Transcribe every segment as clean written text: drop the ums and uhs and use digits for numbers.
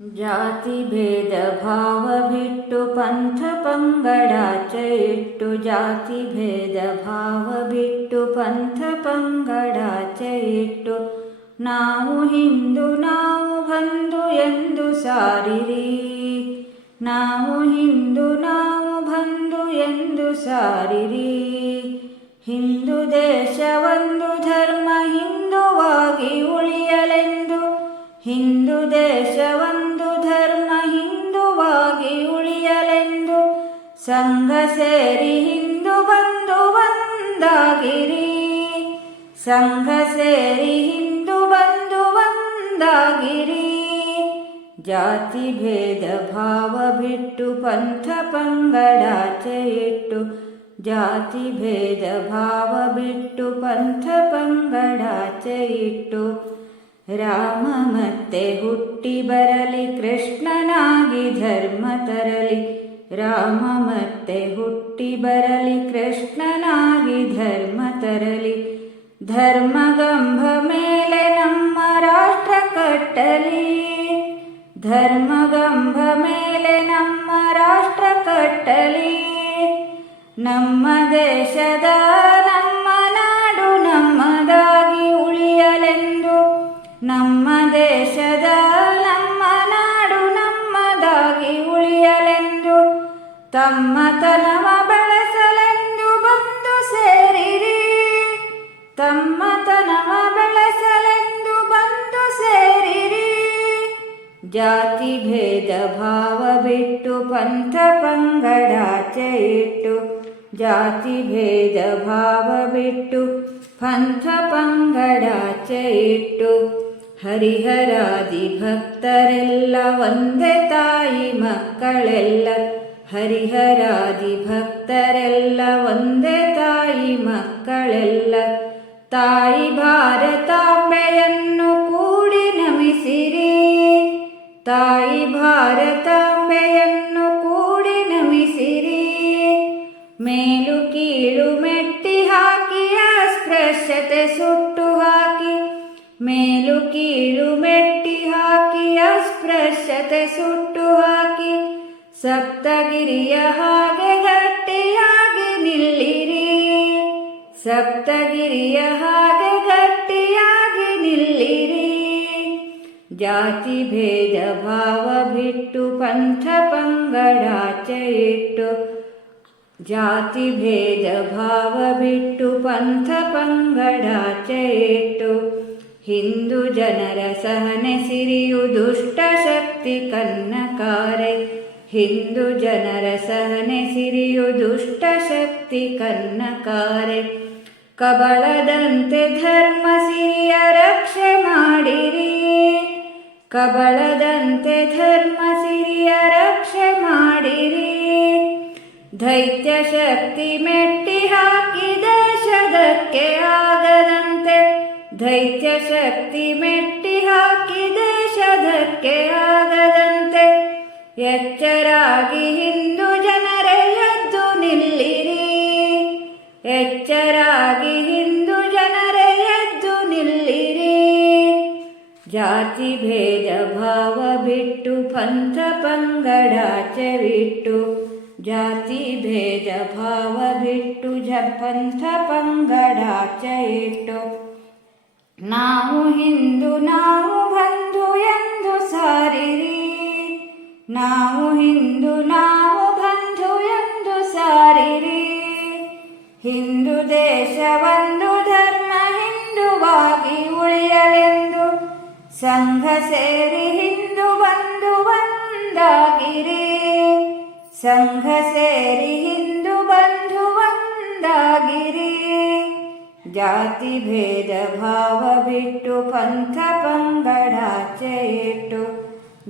ಜಾತಿ ಭೇದ ಭಾವ ಬಿಟ್ಟು ಪಂಥ ಪಂಗಡಾಚೆ ಇಟ್ಟು, ಜಾತಿ ಭೇದ ಭಾವ ಬಿಟ್ಟು ಪಂಥ ಪಂಗಡಾಚೆ ಇಟ್ಟು, ನಾವು ಹಿಂದೂ ನಾವು ಬಂಧು ಎಂದು ಸಾರಿರಿ. ನಾವು ಹಿಂದೂ ನಾವು ಬಂಧು ಎಂದು ಸಾರಿರಿ. ಹಿಂದೂ ದೇಶ ಒಂದು ಧರ್ಮ ಹಿಂದುವಾಗಿ ಉಳಿಯಲೆಂದು, ಹಿಂದೂ ದೇಶ ಒಂದು ಧರ್ಮ ಹಿಂದುವಾಗಿ ಉಳಿಯಲೆಂದು, ಸಂಘ ಸೇರಿ ಹಿಂದೂ ಬಂಧು ಒಂದಾಗಿರಿ. ಸಂಘ ಸೇರಿ ಹಿಂದೂ ಬಂಧು ಒಂದಾಗಿರಿ. ಜಾತಿ ಭೇದ ಭಾವ ಬಿಟ್ಟು ಪಂಥ ಪಂಗಡಾಚೆ ಇಟ್ಟು, ಜಾತಿ ಭೇದ ಭಾವ ಬಿಟ್ಟು ಪಂಥ ಪಂಗಡಾಚೆ ಇಟ್ಟು, ರಾಮ ಮತ್ತೆ ಹುಟ್ಟಿ ಬರಲಿ ಕೃಷ್ಣನಾಗಿ ಧರ್ಮ ತರಲಿ. ರಾಮ ಮತ್ತೆ ಹುಟ್ಟಿ ಬರಲಿ ಕೃಷ್ಣನಾಗಿ ಧರ್ಮ ತರಲಿ. ಧರ್ಮಗಂಭ ಮೇಲೆ ನಮ್ಮ ರಾಷ್ಟ್ರ ಕಟ್ಟಲಿ. ಧರ್ಮಗಂಭ ಮೇಲೆ ನಮ್ಮ ರಾಷ್ಟ್ರ ಕಟ್ಟಲಿ. ನಮ್ಮ ದೇಶದ ನಮ್ಮ ನಾಡು ನಮ್ಮದಾಗಿ ಉಳಿಯಲೆಂದು, ನಮ್ಮ ದೇಶದ ನಮ್ಮ ನಾಡು ನಮ್ಮದಾಗಿ ಉಳಿಯಲೆಂದು, ತಮ್ಮತನವ ಬೆಳೆಸಲೆಂದು ಬಂದು ಸೇರಿರಿ. ತಮ್ಮತನವ ಬೆಳೆಸಲೆಂದು ಬಂದು ಸೇರಿರಿ. ಜಾತಿ ಭೇದ ಭಾವ ಬಿಟ್ಟು ಪಂಥ ಪಂಗಡಾಚೆ ಇಟ್ಟು, ಜಾತಿ ಭೇದ ಭಾವ ಬಿಟ್ಟು ಪಂಥ ಪಂಗಡಾಚೆ ಇಟ್ಟು, ಹರಿಹರಾದಿ ಭಕ್ತರೆಲ್ಲ ಒಂದೇ ತಾಯಿ ಮಕ್ಕಳೆಲ್ಲ. ಹರಿಹರಾದಿ ಭಕ್ತರೆಲ್ಲ ಒಂದೇ ತಾಯಿ ಮಕ್ಕಳೆಲ್ಲ. ತಾಯಿ ಭಾರತಾಂಬೆಯನ್ನು ಕೂಡಿ ನಮಿಸಿರಿ. ತಾಯಿ ಭಾರತಾಂಬೆಯನ್ನು ಕೂಡಿ ನಮಿಸಿರಿ. ಮೇಲು ಕೀಳು ಮೆಟ್ಟಿ ಹಾಕಿ ಅಸ್ಪೃಶ್ಯತೆ ಸುಟ್ಟು ಹಾಕಿ. ಮೇಲು ಕೀಳು ಮೆಟ್ಟಿ ಹಾಕಿ ಅಸ್ಪೃಶ್ಯತೆ ಸುಟ್ಟು ಹಾಕಿ, ಸಪ್ತಗಿರಿಯ ಹಾಗೆ ಗಟ್ಟಿಯಾಗಿ ನಿಲ್ಲಿರಿ. ಸಪ್ತಗಿರಿಯ ಹಾಗೆ ಗಟ್ಟಿಯಾಗಿ ನಿಲ್ಲಿರಿ. ಜಾತಿ ಭೇದ ಭಾವ ಬಿಟ್ಟು ಪಂಥ ಪಂಗಡಾಚೆ ಇಟ್ಟು, ಜಾತಿ ಭೇದ ಭಾವ ಬಿಟ್ಟು ಪಂಥ ಪಂಗಡಾಚೆ ಇಟ್ಟು, ಹಿಂದೂ ಜನರ ಸಹನೆ ಸಿರಿಯು ದುಷ್ಟ ಶಕ್ತಿ ಕನ್ನಕಾರೆ. ಹಿಂದೂ ಜನರ ಸಹನೆ ಸಿರಿಯು ದುಷ್ಟ ಶಕ್ತಿ ಕನ್ನಕಾರೆ. ಕಬಳದಂತೆ ಧರ್ಮ ಸಿರಿಯ ರಕ್ಷೆ ಮಾಡಿರಿ. ಕಬಳದಂತೆ ಧರ್ಮ ಸಿರಿಯ ರಕ್ಷೆ ಮಾಡಿರಿ. ದೈತ್ಯ ಶಕ್ತಿ ಮೆಟ್ಟಿ ಹಾಕಿ ದೇಶದಕ್ಕೆ ಆಗದಂತೆ. ದೈತ್ಯ ಶಕ್ತಿ ಮೆಟ್ಟಿ ಹಾಕಿ ದೇಶದಕ್ಕೆ ಆಗದಂತೆ, ಎಚ್ಚರಾಗಿ ಹಿಂದೂ ಜನರೇ ಎದ್ದು ನಿಲ್ಲಿರಿ. ಎಚ್ಚರಾಗಿ ಹಿಂದೂ ಜನರೇ ಎದ್ದು ನಿಲ್ಲಿರಿ. ಜಾತಿ ಭೇದ ಭಾವ ಬಿಟ್ಟು ಪಂಥ ಪಂಗಡಾಚೆ ಬಿಟ್ಟು, ಜಾತಿ ಭೇದ ಭಾವ ಬಿಟ್ಟು ಪಂಥ ಪಂಗಡಾಚೆ ಇಟ್ಟು, ನಾವು ಹಿಂದೂ ನಾವು ಬಂಧು ಎಂದು ಸಾರಿರಿ. ನಾವು ಹಿಂದೂ ನಾವು ಬಂಧು ಎಂದು ಸಾರಿರಿ. ಹಿಂದೂ ದೇಶ ಒಂದು ಧರ್ಮ ಹಿಂದುವಾಗಿ ಉಳಿಯಲೆಂದು, ಸಂಘ ಸೇರಿ ಹಿಂದೂ ಬಂಧು ಒಂದಾಗಿರಿ. ಸಂಘ ಸೇರಿ ಹಿಂದೂ ಬಂಧು ಒಂದಾಗಿರಿ. ಜಾತಿ ಭೇದ ಭಾವ ಬಿಟ್ಟು ಪಂಥ ಪಂಗಡಾಚೆ ಇಟ್ಟು,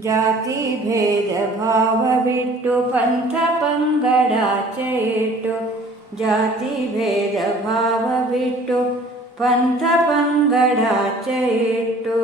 ಜಾತಿ ಭೇದ ಭಾವ ಬಿಟ್ಟು ಪಂಥ ಪಂಗಡಾಚೆ ಇಟ್ಟು, ಜಾತಿ ಭೇದ ಭಾವ ಬಿಟ್ಟು ಪಂಥ ಪಂಗಡಾಚೆ ಇಟ್ಟು.